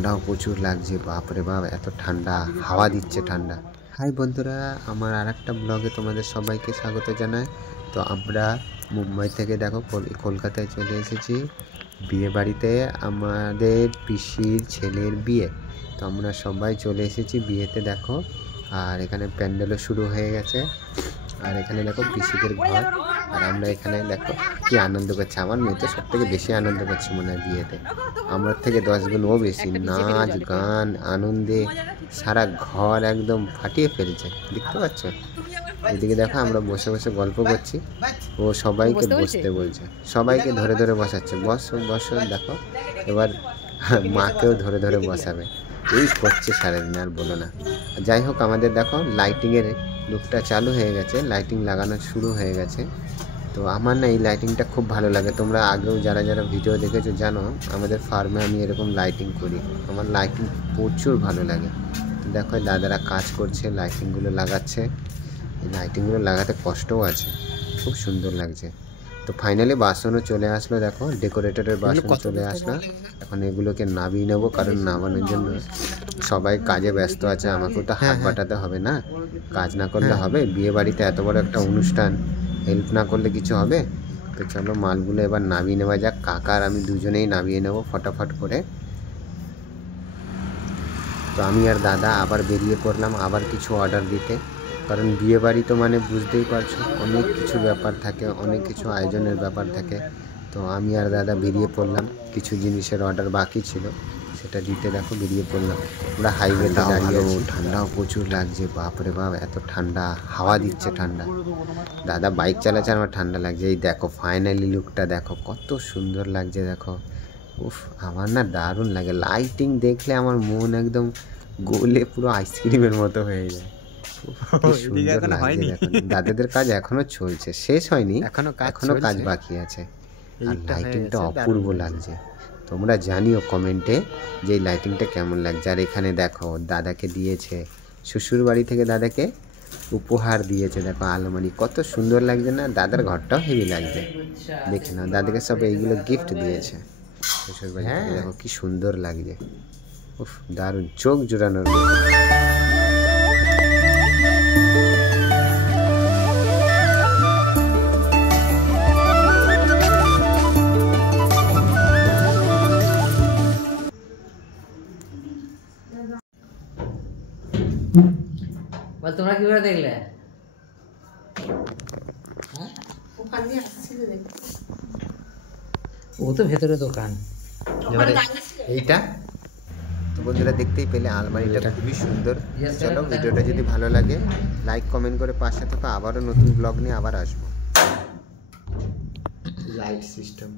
ঠান্ডাও প্রচুর লাগছে, বাপরে বাপ এত ঠান্ডা, হাওয়া দিচ্ছে ঠান্ডা। হাই বন্ধুরা, আমার আর একটা ব্লগে তোমাদের সবাইকে স্বাগত জানাই। তো আমরা মুম্বাই থেকে দেখো কলকাতায় চলে এসেছি বিয়ে বাড়িতে, আমাদের পিসির ছেলের বিয়ে। তো আমরা সবাই চলে এসেছি বিয়েতে দেখো। আর এখানে প্যান্ডেলও শুরু হয়ে গেছে। আর এখানে দেখো পিসিদের ঘর। আর আমরা এখানে দেখো কি আনন্দ করছে। আমার মেয়ে তো সব থেকে বেশি আনন্দ করছে মনে হয় বিয়েতে, আমার থেকে 10 গুণ ও বেশি। নাচ গান আনন্দে সারা ঘর একদম ফাটিয়ে ফেলছে, দেখতে পাচ্ছ। এদিকে দেখো আমরা বসে বসে গল্প করছি, ও সবাইকে বসতে বলছে, সবাইকে ধরে ধরে বসাচ্ছে, বসো বসো। দেখো এবার মাকেও ধরে ধরে বসাবে, এই করছে সারাদিন, আর বলো না। যাই হোক, আমাদের দেখো লাইটিংয়ের লুকটা চালু হয়ে গেছে, লাইটিং লাগানো শুরু হয়ে গেছে। তো আমার না এই লাইটিংটা খুব ভালো লাগে। তোমরা আগেও যারা যারা ভিডিও দেখেছো জানো আমাদের ফার্মে আমি এরকম লাইটিং করি, আমার লাইটিং প্রচুর ভালো লাগে। তো দেখো দাদারা কাজ করছে, লাইটিংগুলো লাগাচ্ছে। এই লাইটিংগুলো লাগাতে কষ্টও আছে, খুব সুন্দর লাগছে। তো ফাইনালি বাসনও চলে আসলো, দেখো ডেকোরেটরের বাসন চলে আসলো। এখন এগুলোকে নামিয়ে নেবো, কারণ নামানোর জন্য সবাই কাজে ব্যস্ত আছে, আমাকেও তো হাত বাটাতে হবে না, কাজ না করলে হবে। বিয়ে বাড়িতে এত বড় একটা অনুষ্ঠান, হেল্প না করলে কিছু হবে। তো চলো মালগুলো এবার নামিয়ে নেওয়া যাক, কাকা আর আমি দুজনেই নামিয়ে নেবো ফটাফট করে। তো আমি আর দাদা আবার বেরিয়ে পড়লাম আবার কিছু অর্ডার দিতে, কারণ বিয়ে বাড়ি তো মানে বুঝতেই পারছো অনেক কিছু ব্যাপার থাকে, অনেক কিছু আয়োজনের ব্যাপার থাকে। তো আমি আর দাদা বেরিয়ে পড়লাম, কিছু জিনিসের অর্ডার বাকি ছিল সেটা দিতে দেখো বেরিয়ে পড়লাম। আমরা হাইওয়েতে দাঁড়িয়ে আছি, ঠান্ডাও প্রচুর লাগছে, বাপরে বাপ এত ঠান্ডা, হাওয়া দিচ্ছে ঠান্ডা। দাদা বাইক চালাচ্ছে, আমার ঠান্ডা লাগছে। এই দেখো ফাইনালি লুকটা দেখো, কত সুন্দর লাগছে দেখো। উফ, আমার না দারুণ লাগে, লাইটিং দেখলে আমার মন একদম গলে পুরো আইসক্রিমের মতো হয়ে যায়। সুন্দর লাগছে দেখো। দাদাদের কাজ এখনো চলছে, শেষ হয়নি, এখনো কাজ বাকি আছে। আর লাইটিংটা অপূর্ব লাগছে। তোমরা জানিও কমেন্টে যে এই লাইটিংটা কেমন লাগছে। আর এখানে দেখো দাদাকে দিয়েছে শ্বশুর বাড়ি থেকে, দাদাকে উপহার দিয়েছে দেখো আলমারি, কত সুন্দর লাগছে না। দাদার ঘরটাও হেভি লাগছে, দেখে নাও দাদাকে সব এইগুলো গিফট দিয়েছে শ্বশুর বাড়ি থেকে। দেখো কি সুন্দর লাগছে, উফ দারুণ, চোখ জোড়ানোর মতো। বল তোমরা কি করে দেখলে? ও তো ভেতরে দোকান। এইটা তো বন্ধুরা দেখতেই পেলে, আলমারিটা খুবই সুন্দর। চলো ভিডিওটা যদি ভালো লাগে লাইক কমেন্ট করে পাশে থাকো, আবারও নতুন ব্লগ নিয়ে আবার আসবো। Light system